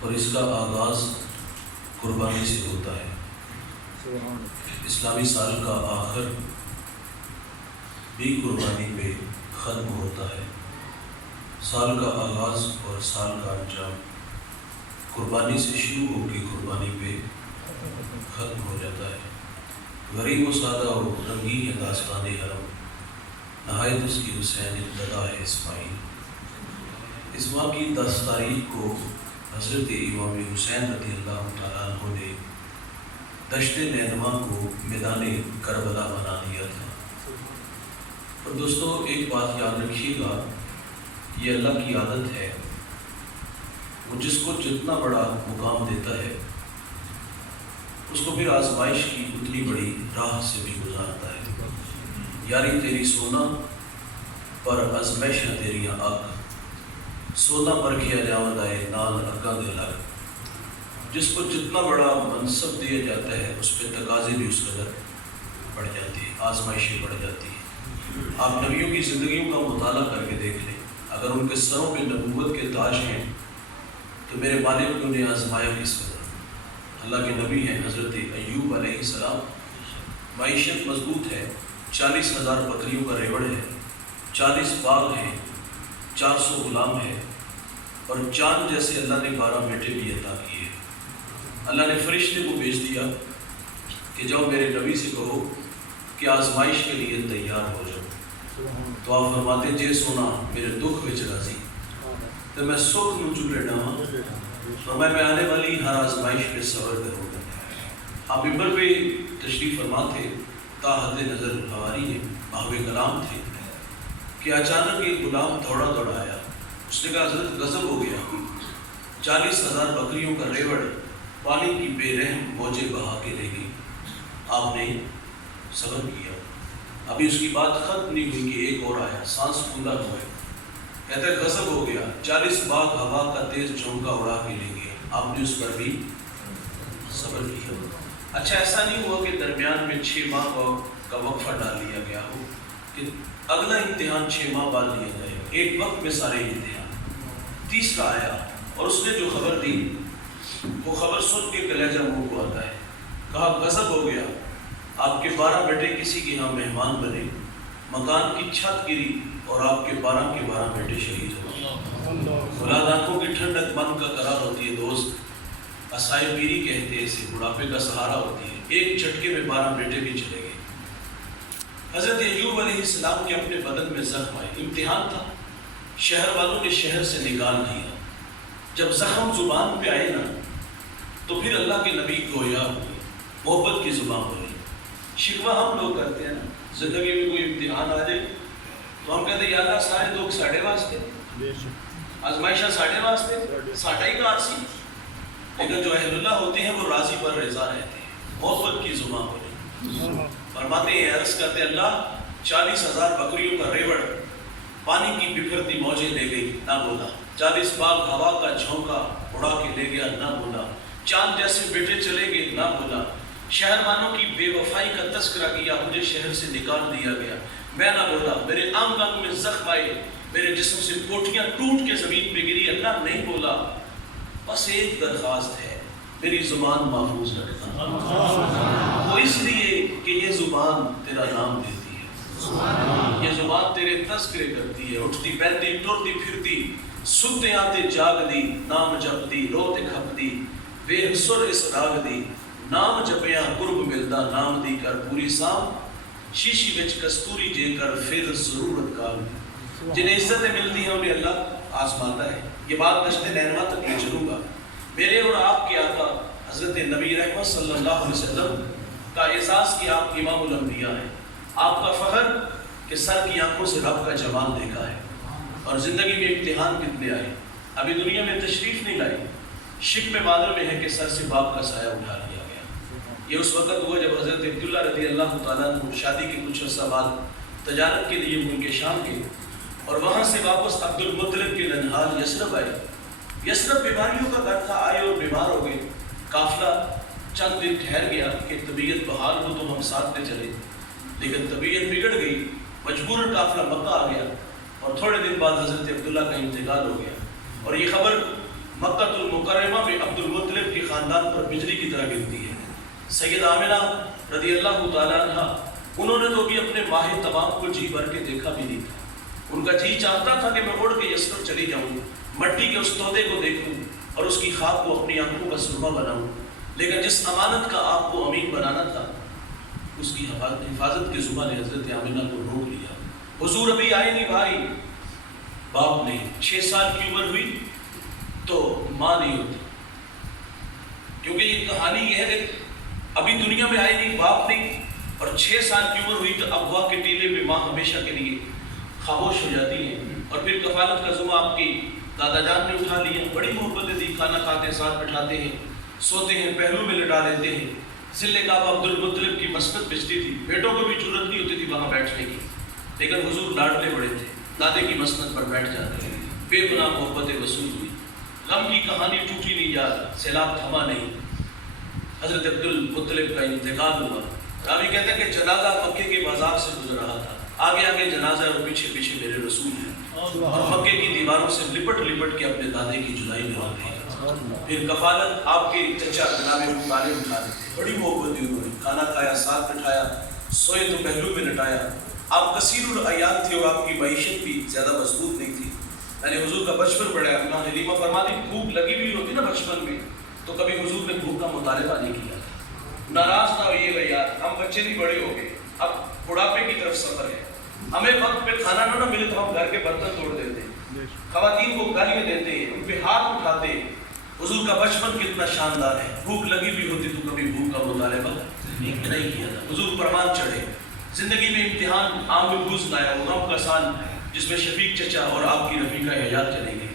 اور اس کا آغاز قربانی سے ہوتا ہے۔ اسلامی سال کا آخر بھی قربانی پہ ختم ہوتا ہے۔ سال کا آغاز اور سال کا انجام قربانی سے شروع ہو کے قربانی پہ ختم ہو جاتا ہے۔ غریب و سادہ اور رنگین ہے داستان حرم، نہایت اس کی حسین ابتدا ہے اسماعیل۔ اس ماہ کی 10 تاریخ کو حضرت امام حسین رضی اللہ تعالیٰ عنہ نے دشت نینوا کو میدان کربلا بنا دیا تھا۔ اور دوستو ایک بات یاد رکھیے گا، یہ اللہ کی عادت ہے، وہ جس کو جتنا بڑا مقام دیتا ہے اس کو پھر آزمائش کی اتنی بڑی راہ سے بھی گزارتا ہے۔ یاری تیری سونا پر ازمائشاں تیریاں آگ، سونا پر کیا جاود آئے نال اگاں دے لگ۔ جس کو جتنا بڑا منصب دیا جاتا ہے اس پہ تقاضے بھی اس قدر بڑھ جاتی ہے، آزمائشیں بڑھ جاتی ہیں۔ آپ نبیوں کی زندگیوں کا مطالعہ کر کے دیکھ لیں، اگر ان کے سروں پہ نبوت کے تاج ہیں تو میرے مالک نے انہیں آزمایا کس قدر۔ اللہ کے نبی ہیں حضرت ایوب علیہ السلام، معیشت مضبوط ہے، 40,000 بکریوں کا ریوڑ ہے، 40 باغ ہیں، 400 غلام ہیں، اور چاند جیسے اللہ نے 12 بیٹے بھی عطا کیے۔ اللہ نے فرشتے کو بھیج دیا کہ جاؤ میرے نبی سے کہو کہ آزمائش کے لیے تیار ہو جاؤ۔ تو آپ فرماتے ہیں جے سونا میرے دکھ وچ راضی تو میں سکھ نو چولے ڈاواں، فرمایا میں آنے والی ہر آزمائش پہ صبر کروں گا۔ آپ ممبر پہ تشریف فرما تھے، تا حد نظر حواری ہے، بہو کلام تھے کہ اچانک ایک غلام دوڑا دوڑا آیا۔ اس نے کہا حضرت غضب ہو گیا، 40,000 بکریوں کا ریوڑ پانی کی بے رحم موجیں بہا کے لے گئی۔ آپ نے صبر کیا، ابھی اس کی بات ختم نہیں ہوئی کہ ایک اور آیا، سانس پھوندا ہوا ہے، کہتا ہے غضب ہو گیا، 40 باغ ہوا کا تیز جھونکا اڑا کے لے گیا۔ آپ نے اس پر بھی صبر کیا۔ اچھا ایسا نہیں ہوا کہ درمیان میں 6 ماہ کا وقفہ ڈال لیا گیا ہو کہ اگلا امتحان 6 ماہ بعد لیا جائے، ایک وقت میں سارے امتحان۔ تیسرا آیا اور اس نے جو خبر دی وہ خبر سن کے کلیجہ منہ کو آتا ہے، کہا غضب ہو گیا، آپ کے 12 بیٹے کسی کے ہاں مہمان بنے، مکان کی چھت گری اور آپ کے 12 کے 12 بیٹے شہید ہو گئے۔ اولاد آنکھوں کی ٹھنڈک من کا قرار ہوتی ہے دوست، اسائے پیری کہتے ہیں اسے، بڑھاپے کا سہارا ہوتی ہے۔ ایک جھٹکے میں 12 بیٹے بھی چلے گئے۔ حضرت ایوب علیہ السلام کے اپنے بدن میں زخم آئے، امتحان تھا، شہر والوں نے شہر سے نکال دیا۔ جب زخم زبان پہ آئے نا تو پھر اللہ کے نبی گویا ہوئی، محبت کی زبان بولی۔ شکوہ ہم لوگ کرتے ہیں نا، زندگی میں کوئی امتحان آ جائے تو ہم کہتے ہیں یا اللہ سارے دکھ ساڑھے واسطے، آزمائشہ ساڑھے واسطے، ساڑھا ہی کار سی۔ لیکن جو اہل اللہ ہوتے ہیں وہ راضی پر رضا رہتے ہیں، محبت کی زبان بولی۔ فرماتے ہیں عرض کرتے اللہ 40,000 بکریوں کا ریوڑ پانی کی بکھرتی موجیں لے گئی، نہ بولا، 40 باغ ہوا کا جھونکا اڑا کے لے گیا، نہ بولا، چاند جیسے بیٹے چلے گئے، نہ بولا، شہر والوں کی بے وفائی کا تذکرہ کیا، مجھے شہر سے نکال دیا گیا، میں نہ بولا، میرے انگ انگ میں زخم آئے، میرے جسم سے کوٹیاں ٹوٹ کے زمین پہ گری، اللہ نہیں بولا، بس ایک درخواست ہے، میری زبان محفوظ رکھنا، وہ اس لیے کہ یہ زبان تیرا نام دیتی ہے، یہ زبان تیرے تذکرے کرتی ہے، اٹھتی بیٹھتی ٹرتی پھرتی، سنتے آتے جاگ دی، نام جپ دی، روتے کھپ دی، بے سر اس راگ دی، نام جپیاں قرب ملدا، نام دی کر پوری سام، شیشی وچ کستوری جے کر پھر ضرورت کال۔ جنہیں عزتیں ملتی ہیں انہیں اللہ آزماتا ہے۔ یہ بات دشت نینوا تک لے چلوں گا۔ میرے اور آپ کے آقا حضرت نبی رحمت صلی اللہ علیہ وسلم کا اعزاز کہ آپ امام الانبیاء ہیں، آپ کا فخر کہ سر کی آنکھوں سے رب کا جمال دیکھا ہے، اور زندگی میں امتحان کتنے آئے، ابھی دنیا میں تشریف نہیں لائی، شک میں بادل میں ہے کہ سر سے باپ کا سایہ اٹھا لیا گیا۔ یہ اس وقت ہوا جب حضرت عبداللہ رضی اللہ تعالیٰ عنہ شادی کے کچھ عرصہ بعد تجارت کے لیے ملک شام گئے، اور وہاں سے واپس عبد المطلب کے ننھال یثرب آئے۔ یثرب بیماریوں کا گھر تھا، آئے اور بیمار ہو گئے، قافلہ چند دن ٹھہر گیا کہ طبیعت بحال ہو تو ہم ساتھ میں چلے، لیکن طبیعت بگڑ گئی، مجبوراً قافلہ مکہ آ گیا، اور تھوڑے دن بعد حضرت عبداللہ کا انتقال ہو گیا، اور یہ خبر مکہ المکرمہ میں عبد المطلب کے خاندان پر بجلی کی طرح گرتی ہے۔ سید آمنہ رضی اللہ تعالیٰ عنہ، انہوں نے تو بھی اپنے ماہ تمام کو جی بھر کے دیکھا بھی نہیں تھا۔ ان کا جی چاہتا تھا کہ میں اڑ کے یثرب چلی جاؤں، مٹی کے اس تودے کو دیکھوں اور اس کی خاک کو اپنی آنکھوں کا سرما بناؤں، لیکن جس امانت کا آپ کو امین بنانا تھا اس کی حفاظت کے ذمہ نے حضرت آمنہ کو روک لیا۔ حضور ابھی آئے نہیں بھائی، باپ نہیں، 6 سال کی عمر ہوئی تو ماں نہیں ہوتی، کیونکہ یہ کہانی یہ ہے کہ ابھی دنیا میں آئے نہیں، باپ نہیں، اور 6 سال کی عمر ہوئی تو اغوا کے ٹیلے میں ماں ہمیشہ کے لیے خاموش ہو جاتی ہے، اور پھر کفالت کا ذمہ آپ کی دادا جان نے اٹھا لیا۔ بڑی محبت دی، کھانا کھاتے ہیں، ساتھ بٹھاتے ہیں، سوتے ہیں، پہلو میں لٹا دیتے ہیں۔ ذل کعبہ عبد المطلب کی مسجد بجتی تھی، بیٹوں کو بھی ضرورت نہیں ہوتی تھی وہاں بیٹھنے کی، لیکن حضور لاڈلے بڑے تھے، دادے کی مسند پر بیٹھ جاتے ہیں۔ بے گناہ محبت وصول ہوئی، غم کی کہانی ٹوٹی نہیں یاد، سیلاب تھما نہیں۔ حضرت عبد المطلب کا انتقال ہوا۔ راوی کہتا ہے کہ جنازہ مکے کے بازار سے گزر رہا تھا، آگے آگے جنازہ اور پیچھے پیچھے میرے رسول ہیں، اور مکے کی دیواروں سے لپٹ لپٹ کے اپنے دادے کی جدائی میں ہوتے ہیں۔ پھر کفالت آپ کے چچا جناب ابو طالب اٹھا دیتے، بڑی محبت دی انہوں نے، کھانا کھایا، ساتھ بٹھایا، سوئے تو پہلو میں لٹایا۔ آپ کثیر العیال تھے اور آپ کی معیشت بھی زیادہ مضبوط نہیں تھی، یعنی حضور کا بچپن بڑا ہے۔ ماں حلیمہ فرماتی بھوک لگی ہوئی ہوتی نا بچپن میں، تو کبھی حضور نے بھوک کا مطالبہ نہیں کیا، ناراض نہ ہوئیے گا یار، ہم بچے نہیں بڑے ہو گئے، اب بڑھاپے کی طرف سفر ہے، ہمیں وقت پہ کھانا نہ ملے تو ہم گھر کے برتن توڑ دیتے ہیں، خواتین کو گالیاں دیتے ہیں، ان پہ ہاتھ اٹھاتے ہیں۔ حضور کا بچپن کتنا شاندار ہے، بھوک لگی بھی ہوتی تو کبھی بھوک کا مطالبہ نہیں کیا تھا۔ حضور پروان چڑھے، زندگی میں امتحان عام بوجھ لایا، وہ غم کا سال جس میں شفیق چچا اور آپ کی رفیقہ حیات چلے گئے۔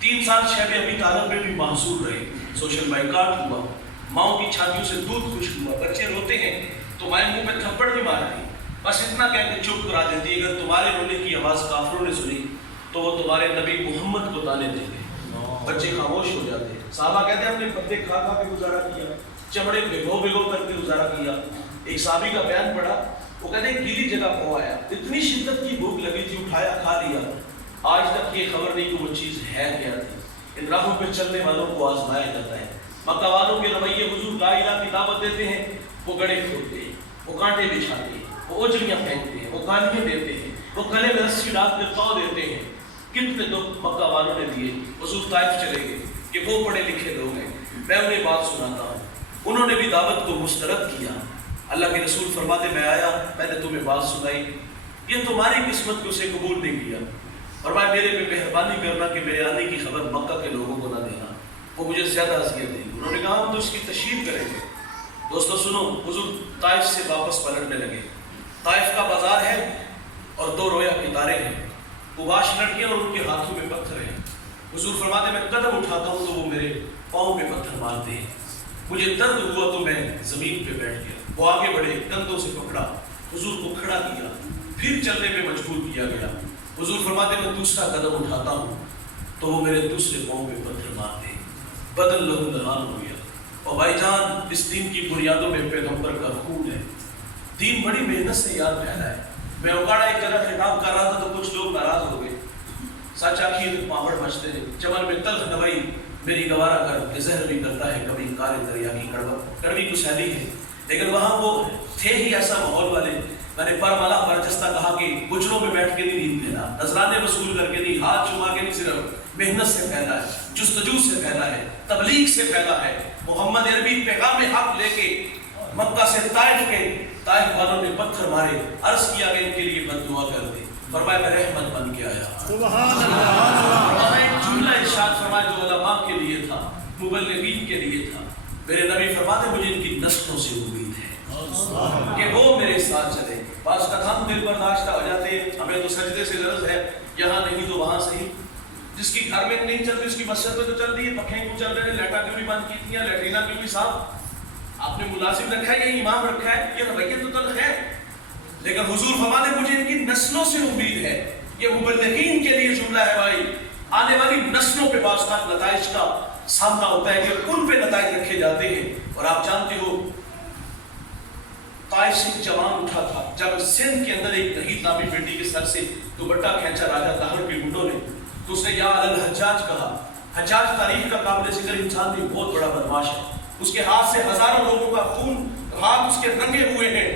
3 سال شیب ابی طالب میں بھی محصور رہے، سوشل بائیکاٹ ہوا، ماؤں کی چھاتیوں سے دودھ خشک ہوا، بچے روتے ہیں تو مائیں منہ پہ تھپڑ بھی مارتی، بس اتنا کہہ کے چپ کرا دیتی، اگر تمہارے رونے کی آواز کافروں نے سنی تو وہ تمہارے نبی محمد کو تانے دیں گے۔ بچے خاموش ہو جاتے ہیں۔ صحابہ کہتے ہیں ہم نے پتے کھا کھا کے گزارا کیا، چمڑے بھگو بھگو کر کے گزارا کیا۔ ایک صحابی کا بیان پڑھا، وہ کہتے ہیں گیلی جگہ پہنچ آیا، اتنی شدت کی بھوک لگی تھی، اٹھایا کھا لیا، آج تک یہ خبر نہیں کہ وہ چیز ہے کیا تھی۔ ان راہوں پہ چلنے والوں کو آزمایا جاتا ہے۔ مکہ والوں کے رویے حضور لا الہ کی دعوت دیتے ہیں، وہ گڑھے کھودتے ہیں، وہ کانٹے بچھاتے ہیں، وہ اجڑیاں پھینکتے ہیں، وہ گالیاں دیتے ہیں، وہ گلے میں رسی ڈال کے قو دیتے ہیں۔ کتنے دکھ مکہ والوں نے دیے۔ حضور طائف چلے گئے کہ وہ پڑھے لکھے لوگ ہیں، میں انہیں بات سناتا ہوں، انہوں نے بھی دعوت کو مسترد کیا۔ اللہ کے رسول فرماتے میں آیا، میں نے تمہیں بات سنائی، یہ تمہاری قسمت کو اسے قبول نہیں کیا، اور میں میرے پہ مہربانی کرنا کہ میرے آنے کی خبر مکہ کے لوگوں کو نہ دینا، وہ مجھے زیادہ اذیت دیں گے۔ انہوں نے کہا ہم تو اس کی تشہیر کریں گے۔ دوستو سنو، حضور طائف سے واپس پلٹنے لگے۔ طائف کا بازار ہے اور 2 رویا کی تارے ہیں، قباش لڑکیاں اور ان کے ہاتھوں میں پتھر ہیں۔ حضور فرماتے میں قدم اٹھاتا ہوں تو وہ میرے پاؤں پہ پتھر مارتے ہیں، مجھے درد ہوا تو میں زمین پہ بیٹھ گیا۔ وہ آگے بڑھے، کندھوں سے پکڑا، حضور کو کھڑا کیا، پھر چلنے پہ مجبور کیا گیا۔ حضور فرماتے میں دوسرا قدم اٹھاتا ہوں تو وہ میرے دوسرے پاؤں پہ پتھر مارتے ہیں، بدن لہو لہان ہو گیا۔ اور بھائی جان، اس دین کی بنیادوں میں پیغمبر کا خون ہے۔ دین بڑی محنت سے یاد پھیلا ہے۔ میں اکاڑا ایک جگہ خطاب کر رہا تھا تو کچھ لوگ ناراض ہو گئے، سچ آخیر پاپڑ مچتے ہیں، چمن میں تلخ دوائی میری گوارا کر کہ زہر بھی کرتا ہے کبھی کارے دریا کی کڑوی کسیلی ہے۔ لیکن وہاں وہ تھے ہی ایسا ماحول والے، میں نے پرمالا برجستہ کہا کہ گجروں میں بیٹھ کے نہیں نیند لینا، نذرانے وصول کر کے نہیں، ہاتھ چما کے نہیں، صرف محنت سے پھیلا ہے، جستجو سے پھیلا ہے، تبلیغ سے پھیلا ہے۔ محمد عربی پیغام حق لے کے مکہ سے طائف کے، طائف والوں نے پتھر مارے، عرض کیا کہ ان کے لیے بد دعا کر دے، فرمایا میں رحمت بن کے آیا۔ سبحان اللہ۔ ایک جملہ ارشاد فرمایا جو علماء کے لیے تھا، مبلغین کے لیے تھا۔ میرے نبی فرماتے مجھے ان کی نسلوں سے امید ہے کہ وہ میرے ساتھ چلے۔ بعض کا ہم دل برداشتہ ہو جاتے ہیں، ہمیں تو سجدے سے غرض ہے، یہاں نہیں تو وہاں صحیح۔ جس کی گھر میں نہیں چلتی اس کی مسجد میں تو چل رہی ہے، پکھیں کیوں چل رہے ہیں، لیٹا کیوں نہیں بند کی ہیں، لیٹرینا کیوں نہیں صاف، آپ نے ملازم رکھا ہے یا امام رکھا ہے، یہ رویہ تو تلخ ہے۔ لیکن حضور فرماتے مجھے ان کی نسلوں سے امید ہے۔ یہ مبلغین کے لیے جملہ ہے بھائی، آنے والی نسلوں پہ بعض نتائج کا سامنا ہوتا ہے کہ ان پہ نتائج رکھے جاتے ہیں۔ اور آپ جانتے ہو طائف سے ایک جوان اٹھا تھا، جب سندھ کے اندر ایک نہید نامی بیٹی کے سر سے دوپٹہ کھینچا راجہ طاہر کے گنڈوں نے، تو اس نے یا الحجاج کہا، حجاج تاریخ کا قابل ذکر انسان بھی بہت بڑا بدماش ہے. اس کے ہاتھ سے ہزاروں لوگوں کا خون، ہاتھ اس کے رنگے ہوئے ہیں.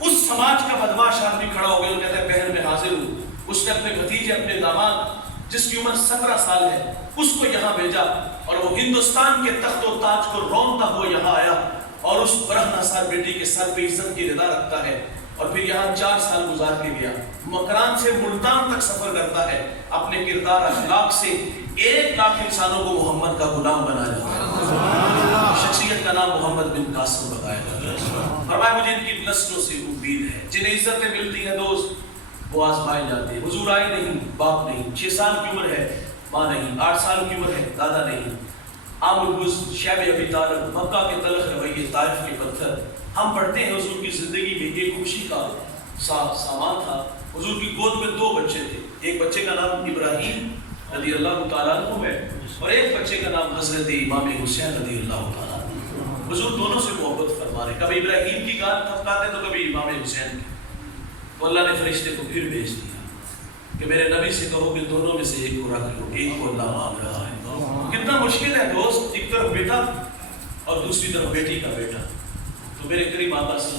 اس سماج کا بدماش آدمی کھڑا ہو گیا اور کہتا ہے بہن میں حاضر ہوں. اس نے اپنے بھتیجے، اپنے داماد جس کی عمر 17 سال ہے، اس کو یہاں بھیجا اور وہ ہندوستان کے تخت و تاج کو رونتا ہوا یہاں آیا اور اس برہنہ سال بیٹی کے سر پہ عزت کی رضا رکھتا ہے اور پھر یہاں 4 سال گزار کے گیا. مکران سے ملتان تک سفر کرتا ہے. اپنے کردار اخلاق سے 1 لاکھ انسانوں کو محمد کا غلام بنا جاتا ہے. شخصیت کا نام محمد بن قاسم بتایا جاتا ہے. فرمایا مجھے ان کی نسلوں سے امید ہے. جنہیں عزتیں ملتی ہیں دوست، وہ آزمائے جاتے ہیں. حضور آئے نہیں، باپ نہیں. 6 سال کی عمر ہے، ماں نہیں. 8 سال کی عمر ہے، دادا نہیں. عام البز، شیب ابی طالب، مکہ کے تلخ رویے، طائف کے پتھر. ہم پڑھتے ہیں حضور کی زندگی میں ایک خوشی کا سامان تھا. حضور کی گود میں 2 بچے تھے. ایک بچے کا نام ابراہیم رضی اللہ تعالیٰ عنہ ہے اور ایک بچے کا نام حضرت امام حسین رضی اللہ تعالیٰ عنہ. حضور دونوں سے محبت فرما رہے. کبھی ابراہیم کی گال تھپکاتے تو کبھی امام حسین کی. تو اللہ نے فرشتے کو پھر بھیج دیا کہ میرے نبی سے کہو کہ دونوں میں سے ایک کو رکھ لو، ایک کو اللہ مانگ رہا ہے. کتنا مشکل ہے دوست، ایک طرف بیٹا اور دوسری طرف بیٹی کا بیٹا. تو میرے قریب آقا صلی